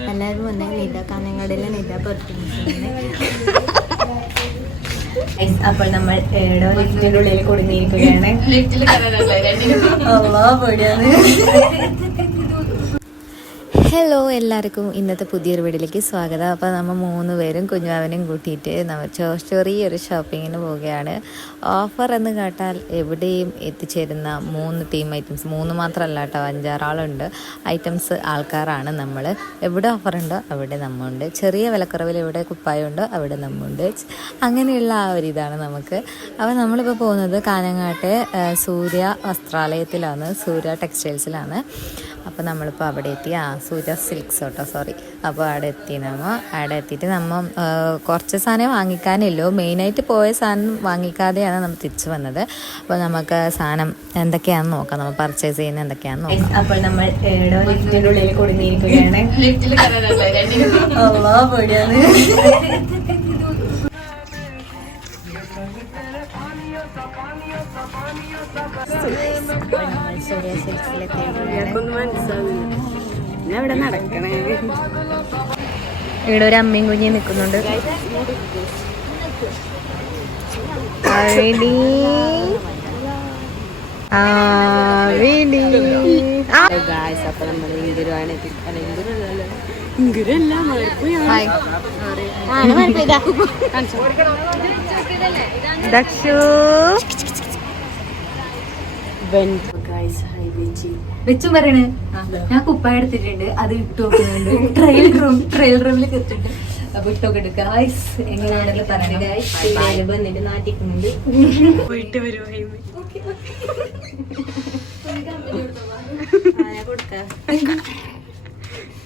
എല്ലാവരും വന്നേ നിത കാഞ്ഞങ്ങാടിലെ നിത പെർഫ്യൂംസ്. അപ്പോൾ നമ്മൾ ലിഫ്റ്റിന്റെ ഉള്ളിൽ കുടുങ്ങിയിരിക്കുകയാണ്. ഹലോ എല്ലാവർക്കും ഇന്നത്തെ പുതിയൊരു വീഡിയോയിലേക്ക് സ്വാഗതം. അപ്പോൾ നമ്മൾ 3 പേരും കുഞ്ഞാവനെയും കൂട്ടിയിട്ട് നമ്മൾ ചെറിയൊരു ഷോപ്പിങ്ങിന് പോവുകയാണ്. ഓഫർ എന്ന് കേട്ടാൽ എവിടെയും എത്തിച്ചേരുന്ന 3 ടീം ഐറ്റംസ്, 3 മാത്രമല്ല കേട്ടോ, 5-6 ആളുണ്ട്. ഐറ്റംസ് ആൾക്കാരാണ് നമ്മൾ. എവിടെ ഓഫർ ഉണ്ടോ അവിടെ നമ്മളുണ്ട്. ചെറിയ വിലക്കുറവിൽ എവിടെ കുപ്പായമുണ്ടോ അവിടെ നമ്മളുണ്ട്. അങ്ങനെയുള്ള ആ ഒരു ഇതാണ് നമുക്ക്. അപ്പോൾ നമ്മളിപ്പോൾ പോകുന്നത് കാഞ്ഞങ്ങാട്ടെ സൂര്യ വസ്ത്രാലയത്തിലാണ്, സൂര്യ ടെക്സ്റ്റൈൽസിലാണ്. അപ്പോൾ നമ്മളിപ്പോൾ അവിടെ എത്തി. സൂര്യ സിൽക്സ് കേട്ടോ, സോറി. അപ്പോൾ അവിടെ എത്തി. അവിടെ എത്തിയിട്ട് കുറച്ച് സാധനം വാങ്ങിക്കാനല്ലോ, മെയിനായിട്ട് പോയ സാധനം വാങ്ങിക്കാതെയാണ് നമ്മൾ തിരിച്ചു വന്നത്. അപ്പോൾ നമുക്ക് സാധനം എന്തൊക്കെയാണെന്ന് നോക്കാം, നമ്മൾ പർച്ചേസ് ചെയ്യുന്ന എന്തൊക്കെയാണെന്ന് നോക്കാം. അപ്പോൾ നമ്മൾ ലിഫ്റ്റിൻ്റെ ഉള്ളിൽ കുടുങ്ങിയിരിക്കുകയാണ്. സൂര്യ ഇവിടെ നടക്കണേ. ഇവിടെ ഒരു അമ്മയും കുഞ്ഞി നിൽക്കുന്നുണ്ട്. അപ്പൊ നമ്മൾ ഇന്ദുരുവാണ്. ദക്ഷു വെച്ചും പറയണേ, ഞാൻ കുപ്പായ എടുത്തിട്ടുണ്ട്, അത് ഇട്ട് നോക്കുന്നുണ്ട്. ട്രയൽ റൂമിലേക്ക് എത്തിട്ടുണ്ട്. അപ്പൊ ഇട്ടൊക്കെ ഗായ്സ് എങ്ങനെയാണെന്ന് പറയണം. വന്നിട്ട് നാട്ടിക്കുന്നുണ്ട്. പോയിട്ട് വരുമോ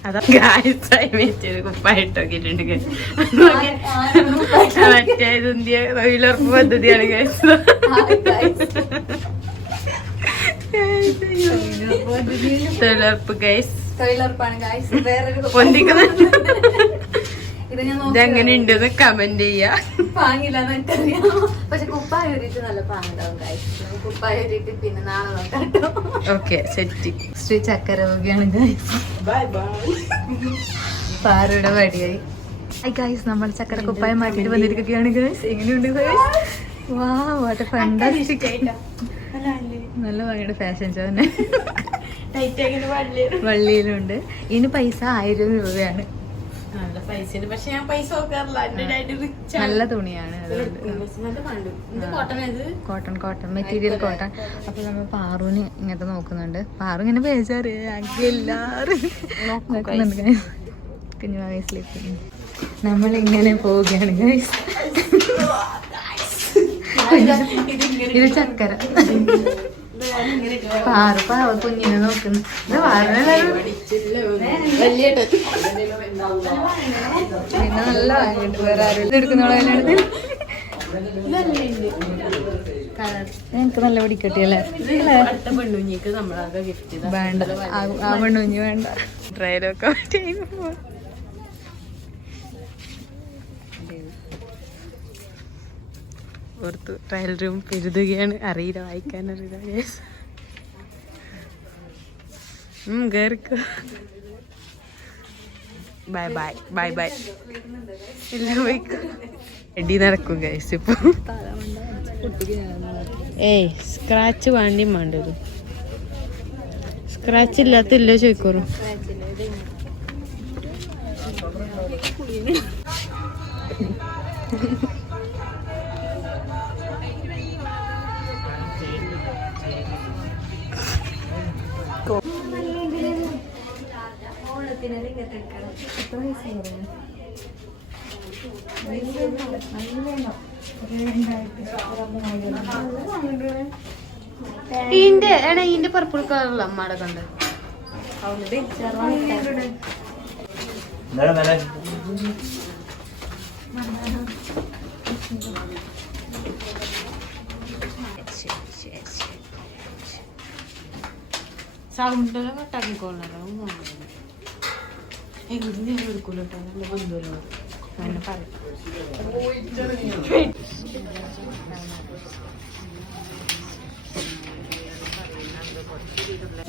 അതാ കുപ്പായ ഇട്ടോക്കിട്ടുണ്ട്. മറ്റേ ഇന്ത്യ തൊഴിലുറപ്പ് പദ്ധതിയാണ് ഗൈസ്. തൊഴിലുറപ്പ് ഗൈസ്, ഇതെങ്ങനെ ഉണ്ടെന്ന് കമന്റ് ചെയ്യാ. പാങ്ങില്ലാന്ന് എനിക്കറിയാം, പക്ഷെ കുപ്പായ ഒരുട്ട് നല്ല പാങ്ങുണ്ടാവും ഗൈസ്. കുപ്പായ ഒരുട്ട് പിന്നെ നാളെ നോക്കാം. Okay set. ശ്രീ ചക്കരവുകയാണ് ഗൈസ്. Bye bye. പാറയുടെ വടിയായി ഗൈസ്. നമ്മൾ ചക്കര കുപ്പായം മാറ്റിട്ട് വന്നിരിക്കുകയാണ് ഗൈസ്. എങ്ങനെയുണ്ട് ഗൈസ്? വാ, വാട്ട് എ ഫാന്റാസ്റ്റിക്. നല്ല ഭംഗിയുടെ ഫാഷൻ ഷോ തന്നെ. വള്ളിയിലുണ്ട്. ഇതിന് പൈസ 1000 രൂപയാണ്. നല്ല പൈസ, പക്ഷെ ഞാൻ പൈസ നല്ല തുണിയാണ്. Cotton material cotton. അപ്പൊ നമ്മൾ പാറുവിന് ഇങ്ങനത്തെ നോക്കുന്നുണ്ട്. പാറു ഇങ്ങനെ ബേജാറ് എല്ലാരും നോക്കുന്നുണ്ട്. കുഞ്ഞു വയസ്സിലേക്ക് നമ്മളിങ്ങനെ പോവുകയാണ് ഗൈസ്. ഇത് ചക്കര. പാറ കുഞ്ഞിനെ നോക്കുന്നു. പിന്നെ നല്ല വാങ്ങിട്ട് വേറെ ആരും എടുക്കുന്നോളെ. ഞങ്ങക്ക് നല്ല പിടിക്കട്ടിയല്ലേ? വേണ്ട, ആ പെണ്ണുഞ്ഞി വേണ്ട. ട്രയലൊക്കെ ഓർത്തു ട്രയൽ റൂം എഴുതുകയാണ്. അറിയില്ല, വായിക്കാൻ അറിയില്ല. കേറിക്കോ. Bye bye bye bye. എല്ലാം പോയിക്കോ. എടി നടക്കും ഗൈസ്. ഇപ്പൊ സ്ക്രാച്ച് വേണ്ടിയും വേണ്ടത്. സ്ക്രാച്ച് ഇല്ലാത്തില്ല ചോദിക്കോറും. ഇതിന്റെ പർപ്പിൾ കളറുള്ള അമ്മാടെ കണ്ട് സൗണ്ട് കട്ടാക്കിക്കോളൂ. എങ്ങനെ എടുക്കൂലോ നല്ല ബന്ധുവല്ലോ. അങ്ങനെ പറയാം.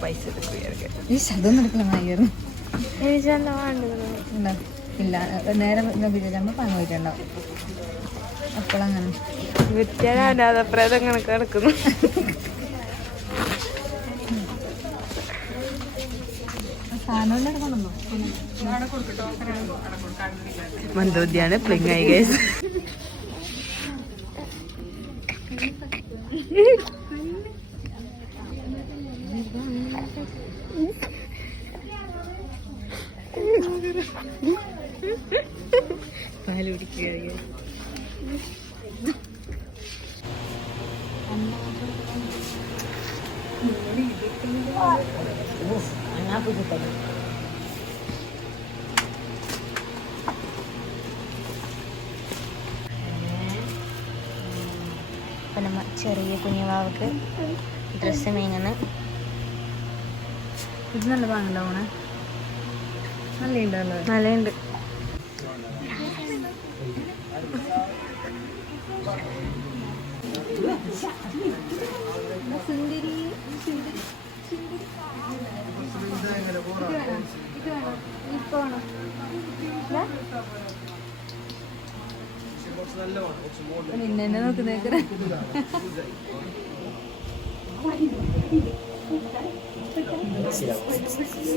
പൈസ അതൊന്നും എടുക്കണം. ഇല്ല നേരെ നമ്മൾ പങ്കുവയ്ക്കുണ്ടാവും അപ്പോഴങ്ങനെ വിറ്റാനാഥപ്രേതം കണക്ക് കിടക്കുന്നു. മന്ദോദ്യാണ് പ്ലിങ്ങായി ഗൈസ്. പാല് കുടിക്കുക അപ്പം നമ്മ ചെറിയ കുഞ്ഞുവാവക്ക് ഡ്രസ്സ് മേങ്ങുന്നു. ഇത് നല്ല പാങ്ങുണ്ടാവണേ, നല്ല ഉണ്ടല്ലോ, നല്ലുണ്ട്. നിന്നെ നോക്കുന്നേക്കറ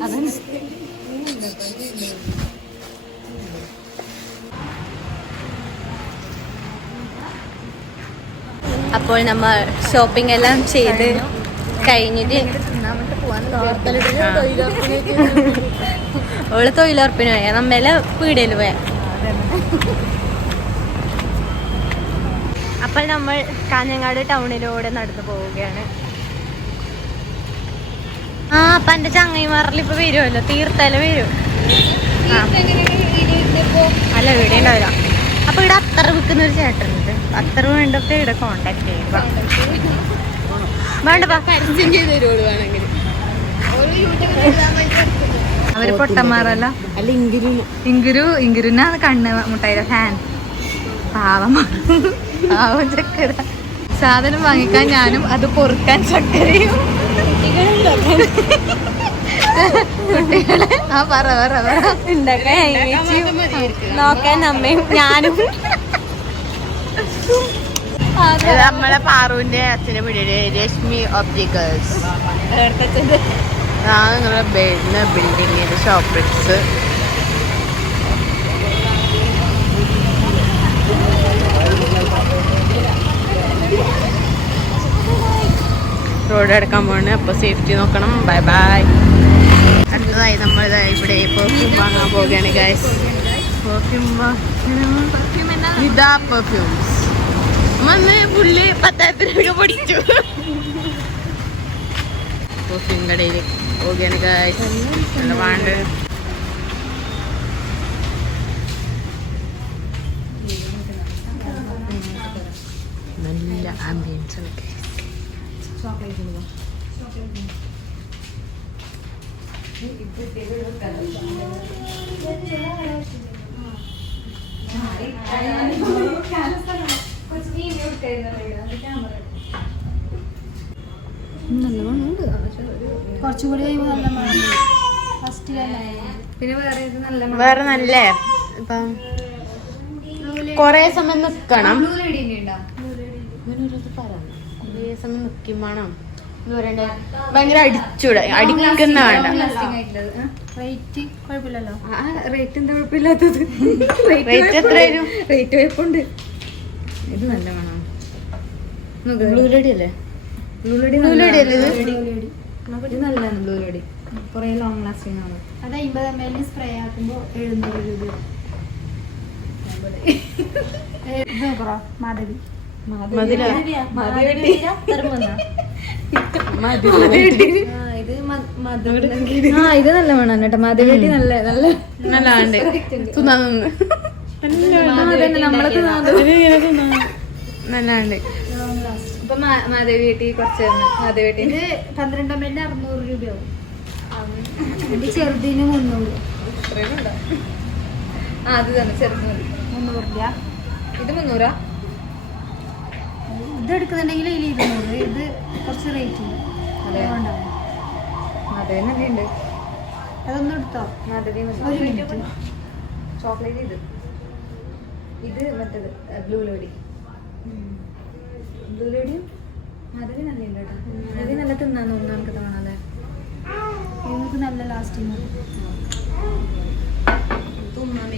അതന്നെ. അപ്പോൾ നമ്മൾ ഷോപ്പിംഗ് എല്ലാം ചെയ്ത് കഴിഞ്ഞിട്ട് ഓള് തൊഴിലുറപ്പിന് പോയാ നമ്മെല്ലാം പീടികയിൽ പോയാ. അപ്പോൾ നമ്മൾ കാഞ്ഞങ്ങാട് ടൗണിലൂടെ നടന്നു പോവുകയാണ്. അപ്പൊ എന്റെ ചങ്ങൈമാറിൽ ഇപ്പൊ വരുമല്ലോ, തീർത്തല വരും. അല്ല വീഡിയോ ഉണ്ടാവില്ല. അപ്പൊ ഇവിടെ അത്തറ വിൽക്കുന്ന ഒരു ചേട്ടനുണ്ട്. അത്തറ വേണ്ടൊക്കെ ഇവിടെ കോണ്ടാക്ട് ചെയ്യുക. വേണ്ട വേണമെങ്കിൽ അവര് പൊട്ടന്മാരല്ല. അല്ല ഇങ്കുരുനാണ് കണ്ണ് മുട്ടായിയുടെ ഫാൻ. പാവം പാവം ചക്കര. സാധനം വാങ്ങിക്കാൻ ഞാനും അത് പൊറുക്കാൻ ചക്കരയും. കുട്ടികളെ പറ നോക്കാൻ അമ്മയും ഞാനും. നമ്മളെ പാറുവിന്റെ അച്ഛന്റെ വീട് രശ്മി ഒപ്റ്റിക്കൽസ്. നിങ്ങളുടെ ബിൽഡിങ്ങിന്റെ ഷോപ്പിക്സ്. റോഡ് എടുക്കാൻ പോകണേ, അപ്പൊ സേഫ്റ്റി നോക്കണം. Bye bye. അടുത്തതായി നമ്മൾ ഇവിടെ പെർഫ്യൂം വാങ്ങാൻ പോവുകയാണ് ഗൈസ്. ഇതാ പെർഫ്യൂംസ് മന്ന് പുള്ളി 10,000 രൂപ പൊടിച്ചു. പെർഫ്യൂം കടയിൽ പോവുകയാണ് ഗൈസ്. നല്ല വാണ്ട് നല്ല ആംബിയൻസ് ഒക്കെ. കുറച്ചുകൂടി പിന്നെ വേറെ നല്ല ഇപ്പം കൊറേ സമയം നിക്കണം. കൊറേ സമയം നിക്കും വേണം. ഭയങ്കര അടിക്കുന്ന വേണ്ട. റേറ്റ് കുഴപ്പമില്ലല്ലോ. റേറ്റ് എന്താ കുഴപ്പമില്ലാത്തത്? റേറ്റ് എത്രയായിരുന്നു? റേറ്റ് കുഴപ്പമുണ്ട്. ഇത് നല്ല വേണം. ബ്ലൂലടി അല്ലേ? ബ്ലൂലടി ബ്ലൂലടി അല്ലേ ഇത്? ഇത് നല്ലതാണ് ബ്ലൂലടി. കുറെ ലോങ് ലാസ്റ്റിംഗ് ആണ്. അത് 50 ml സ്പ്രേ ആക്കുമ്പോ 700 രൂപ. മാധവി ഇത് നല്ല വേണം കേട്ടോ. മാധവേട്ടി നല്ല നല്ല നല്ലാണ്ട് നല്ലാണ്ട്. ഇപ്പൊ മാധവേട്ടി കുറച്ച് മാധവേട്ടി 12 ml 600 രൂപയാവും. ചെറുതിന് 300. അത് തന്നെ ചെറുത് 300 രൂപ. ഇത് 300. ഇത് എടുക്കുന്നുണ്ടെങ്കിൽ 200. ഇത് കുറച്ച് റേറ്റ് ഉണ്ട്. അതേ നല്ല ഉണ്ട്. അതൊന്നും എടുത്തോ? ഒരു മിനിറ്റ് ചോക്ലേറ്റ് ഇത് മറ്റേത് ബ്ലൂ ലോഡി. ബ്ലൂ ലോഡിയും അതിന് നല്ല ഉണ്ട് കേട്ടോ. ഇത് നല്ല തിന്നാൻ തോന്നുന്നു നമുക്ക് കാണാതെ. നമുക്ക് നല്ല ലാസ്റ്റിങ് തിന്നാൻ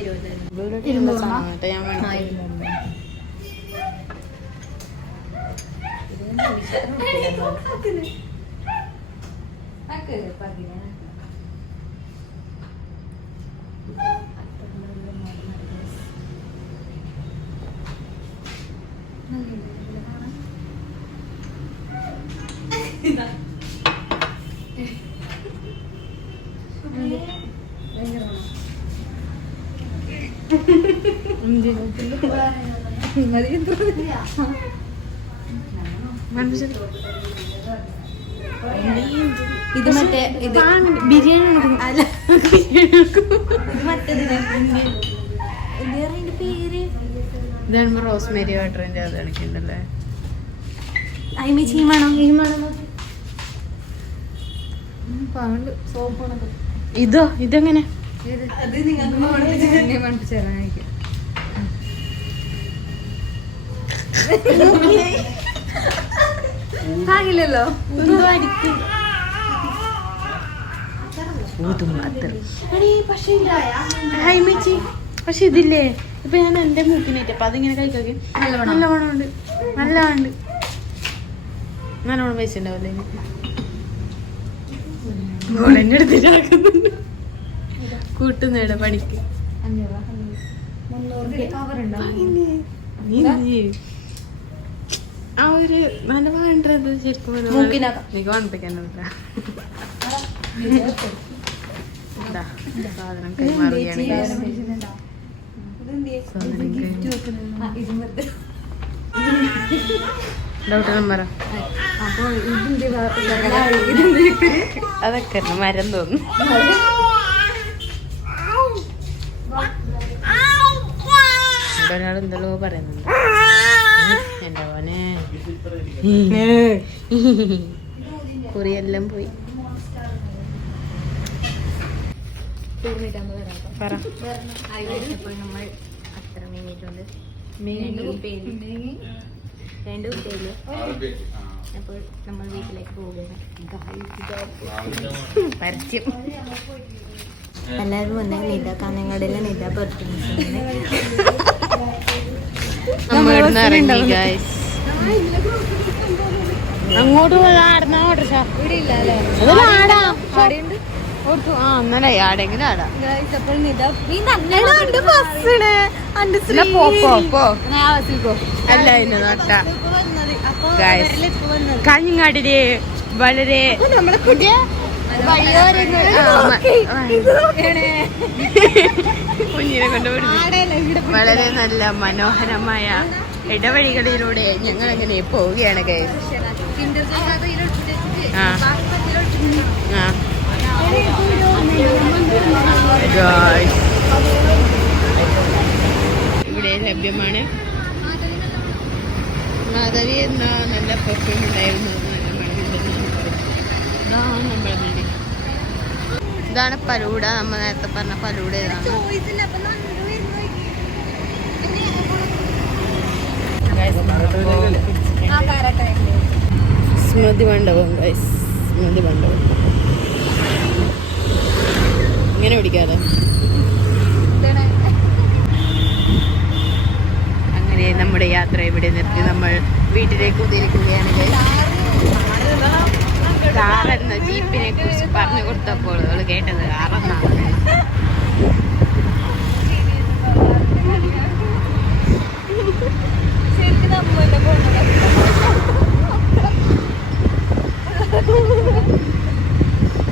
ഇത് മറ്റേ ഇത് ബിരിയാണി അല്ല, പേര് ഇതാണ് റോസ്മേരി വാട്ടറിന്റെ അത് കണക്കുണ്ടല്ലേ. ഇതോ ഇതെങ്ങനെ ആകില്ലല്ലോ. പക്ഷെ ഇതില്ലേ ഇപ്പൊ ഞാൻ എന്റെ മൂക്കിനേറ്റ് അപ്പൊ അതിങ്ങനെ കഴിക്കാക്കി നല്ലവണ്ണം ഉണ്ട്. നല്ലതുണ്ട്. നല്ലോണം പൈസ ഉണ്ടാവില്ലേ ഗോളെന്നെ എടുത്തിട്ടാക്കുന്നുണ്ട്. കൂട്ടുന്നേട പണിക്ക് ആ ഒരു നല്ല വേണ്ടത് ശരിക്കും നീ കാണിപ്പിക്കാനില്ല. സാധനം കൈമാറുകയാണ്. ഡൗട്ട് നമ്പറ അതൊക്കെ മരം തോന്നുന്നു. ഒരാൾ എന്തല്ലോ പറയുന്നുണ്ട്. എന്റെ മോനെ കുറിയെല്ലാം പോയി. നമ്മൾ അത്ര മീനിട്ടുണ്ട്. രണ്ട് കുട്ടിയല്ലേ. അപ്പോൾ നമ്മൾ വീട്ടിലേക്ക് പോവുകയാണ്. പരസ്യം എല്ലാവരും വന്നെ നിത കാഞ്ഞങ്ങാടിലെ നിത പെർഫ്യൂംസ് അങ്ങോട്ട് ആടുന്ന ഓട്ടോ അന്നലെ ആടെങ്കിലും ആടാം. അല്ല ഇന്ന് നോട്ട കാഞ്ഞങ്ങാടില് വളരെ കുഞ്ഞിനെ കൊണ്ടുപോയി വളരെ നല്ല മനോഹരമായ ഇടവഴികളിലൂടെ ഞങ്ങൾ അങ്ങനെ പോവുകയാണ്. ഇവിടെ ലഭ്യമാണ്. മാധവി എന്ന നല്ല പെർഫ്യൂം ഉണ്ടായിരുന്നു. ഇതാണ് ഫലൂഡ. നമ്മൾ നേരത്തെ പറഞ്ഞ ഫലൂഡ ഇതാണ്. സ്മൃതി മണ്ഡപം ഗൈസ്, സ്മൃതി മണ്ഡപം ഇങ്ങനെ പിടിക്കാതെ. അങ്ങനെ നമ്മുടെ യാത്ര ഇവിടെ നിർത്തി നമ്മൾ വീട്ടിലേക്ക് ഉദ്ദേശിക്കുകയാണ്. കാർ എന്ന ജീപ്പിനെ കുറിച്ച് പറഞ്ഞു കൊടുത്തപ്പോൾ അവള് കേട്ടത് കാറെന്ന.